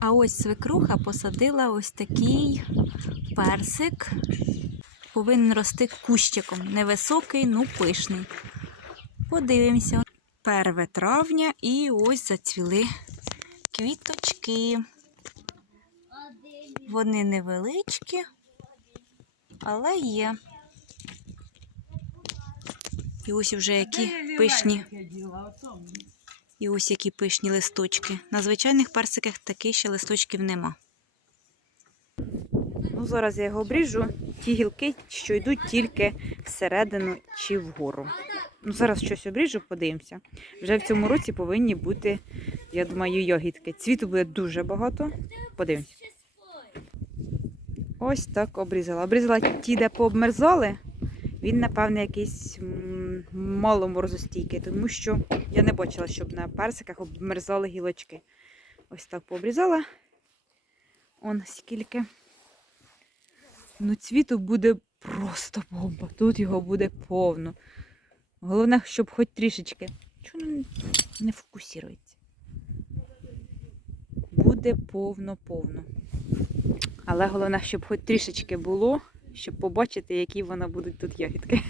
А ось свекруха посадила ось такий персик. Повинен рости кущиком. Невисокий, ну пишний. Подивимося. 1 травня і ось зацвіли квіточки. Вони невеличкі, але є. І ось вже які пишні. І ось які пишні листочки. На звичайних персиках таких ще листочків нема. Ну, зараз я його обріжу. Ті гілки, що йдуть тільки всередину чи вгору. Ну, зараз щось обріжу, подивимося. Вже в цьому році повинні бути, я думаю, йогітки. Цвіту буде дуже багато. Подивимося. Ось так обрізала. Обрізала ті, де пообмерзали. Він, напевне, якийсь мало морозостійкий, тому що я не бачила, щоб на персиках обмерзали гілочки. Ось так пообрізала. Он скільки. Ну, цвіту буде просто бомба. Тут його буде повно. Головне, щоб хоч трішечки. Чому не- фокусується? Буде повно-повно. Але головне, щоб хоч трішечки було, щоб побачити, які воно будуть тут ягідки.